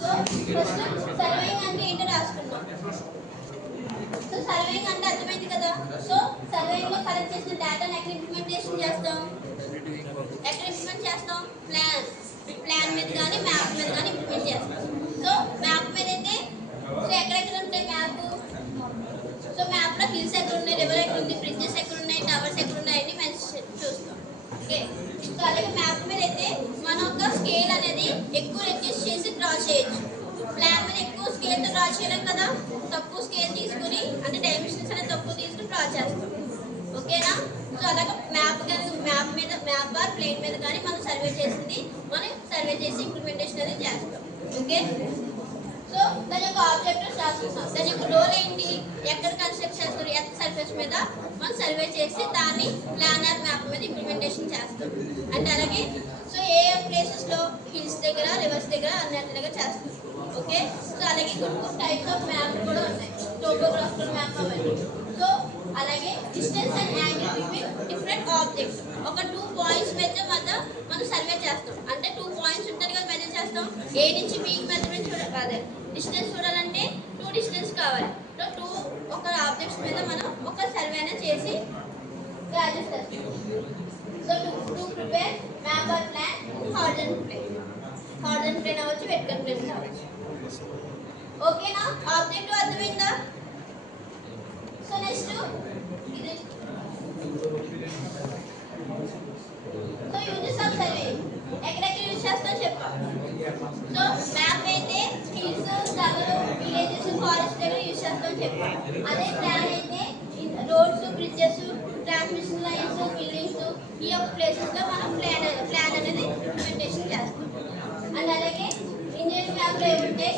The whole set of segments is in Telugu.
సో ఫస్ట్ సర్వేయింగ్ అంటే ఏంటో రాసుకుందాం. సో సర్వేయింగ్ అంటే అర్థమైంది కదా. సో సర్వేయింగ్ లో కలెక్ట్ చేసిన డేటాను ఎక్కడ ఇంప్లిమెంటేషన్ చేస్తాం? ఎక్కడ ఇంప్లిమెంట్ చేస్తాం? ప్లాన్ మీద కానీ మ్యాప్ మీద కానీ ఇంప్లిమెంట్ చేస్తాం. సో మ్యాప్ మీద అయితే సో ఎక్కడెక్కడ ఉంటాయి మ్యాప్? సో మ్యాప్ లో హిల్స్ ఎక్కడ ఉన్నాయి, రివర్ ఎక్కడ ఉంది, బ్రిడ్జెస్ ఎక్కడ ఉన్నాయి, టవర్స్ ఎక్కడ ఉన్నాయి అని మెన్షన్ చూస్తాం. ఓకే. సో అలాగే మ్యాప్ మీద అయితే మనం ఒక స్కేల్ అనేది ఎక్కువ అడ్జస్ట్ చేసి డ్రా చేయొచ్చు. ప్లాన్ మీద ఎక్కువ స్కేల్తో డ్రా చేయడం కదా, తక్కువ స్కేల్ తీసుకుని అంటే డైమెన్షన్స్ అనేది తక్కువ తీసుకుని డ్రా చేస్తాం. ఓకేనా? సో అలాగే మ్యాప్ కానీ మ్యాప్ మీద మ్యాప్ ఆర్ ప్లేన్ మీద కానీ మనం సర్వే చేసింది మనం సర్వే చేసి ఇంప్లిమెంటేషన్ అనేది చేస్తాం. ఓకే. సో దాని యొక్క ఆబ్జెక్టివ్స్ రాసుకుంటాం. దాని యొక్క రోల్ ఏంటి? ఎక్కడ కన్స్ట్రక్ట్ చేస్తారు, ఎంత సర్ఫేస్ మీద మనం సర్వే చేసి దాన్ని ప్లానర్ మ్యాప్ మీద ఇంప్లిమెంటేషన్ చేస్తాం. అండ్ అలాగే సో ఏ ప్లేసెస్లో హిల్స్ దగ్గర, రివర్స్ దగ్గర అన్నిటి దగ్గర చేస్తాం. ఓకే. సో అలాగే కొన్ని టైప్స్ ఆఫ్ మ్యాప్ కూడా ఉన్నాయి, టోపోగ్రాఫికల్ మ్యాప్ అవన్నీ. సో అలాగే distance and angle between different objects. ఒక 2 పాయింట్స్ మధ్య మనం సర్వే చేస్తాం. అంటే 2 పాయింట్స్ ఉంటుంది కదా, మెజర్ చేస్తాం. ఏ నుంచి బీకి మెజర్మెంట్ చూడాలి, డిస్టెన్స్ చూడాలంటే 2 డిస్టెన్స్ కావాలి. సో 2 ఒక ఆబ్జెక్ట్స్ మీద మనం ఒక సర్వే అనేది చేసి వాల్యూస్ చేస్తాం. So to prepare map or plan horizontal plane. Horizontal plane అవ్వచ్చు, వెర్టికల్ ప్లేన్ అవ్వచ్చు. ఓకేనా? ఆబ్జెక్టివ్ అర్థమైందా? సో నెక్స్ట్ ఇది సో యూజెస్ ఆఫ్ సర్వే ఎక్కడెక్కడ యూజ్ చేస్తామో చెప్పాలి. సో మ్యాప్ అయితే హిల్స్, టవర్, విలేజెస్, ఫారెస్ట్ దగ్గర యూజ్ చేస్తామని చెప్పాలి. అదే ప్లాన్ అయితే roads, bridges, transmission lines, buildings ఈ యొక్క ప్లేసెస్లో మనం ప్లాన్ అనేది ఇంప్లిమెంటేషన్ చేస్తాం. అండ్ అలాగే ఇంజనీరింగ్ ల్యాబ్లో ఏముంటే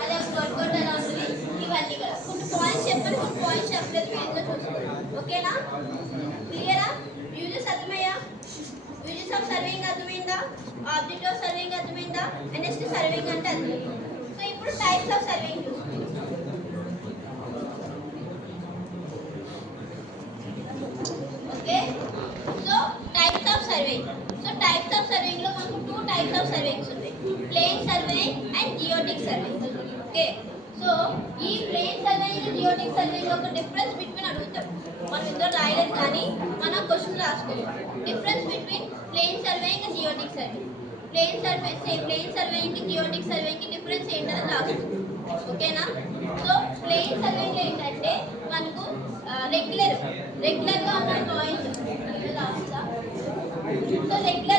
అది వర్కౌట్ ఎలా ఉంటుంది ఇవన్నీ కూడా కొన్ని పాయింట్స్ చెప్పాలి, కొన్ని పాయింట్స్ చెప్పలేదు, వీటిలో చూసుకోండి. ఓకేనా? క్లియరా? యూజెస్ అర్థమయ్యా? యూజెస్ ఆఫ్ సర్వేయింగ్ అర్థమైందా? ఆబ్జెక్ట్ ఆఫ్ సర్వేయింగ్ అర్థమైందా? అండ్ నెక్స్ట్ సర్వేయింగ్ అంటే అర్థమైంది. సో ఇప్పుడు టైప్స్ ఆఫ్ సర్వేయింగ్ చూసుకోండి. Okay. So types of surveying. So types of surveying లో మనకు 2 టైప్స్ ఆఫ్ సర్వేయింగ్స్ ఉన్నాయి, plane surveying and geodetic surveying. Okay. So ఈ ప్లేన్ సర్వేయింగ్, జియోటిక్ సర్వేయింగ్ ఒక డిఫరెన్స్ బిట్వీన్ అడుగుతారు. మనం ఇందులో రాయలేదు కానీ మనం క్వశ్చన్ రాసుకోవాలి. Difference between plane surveying and geodetic surveying. Plane surveying కి జియోటిక్ సర్వేయింగ్ కి డిఫరెన్స్ ఏంటనేది రాసుకోవాలి. ఓకేనా? సో ప్లేన్ సర్వేయింగ్ ఏంటంటే మనకు రెగ్యులర్ గా ఉన్న పాయింట్స్ సో రెగ్యులర్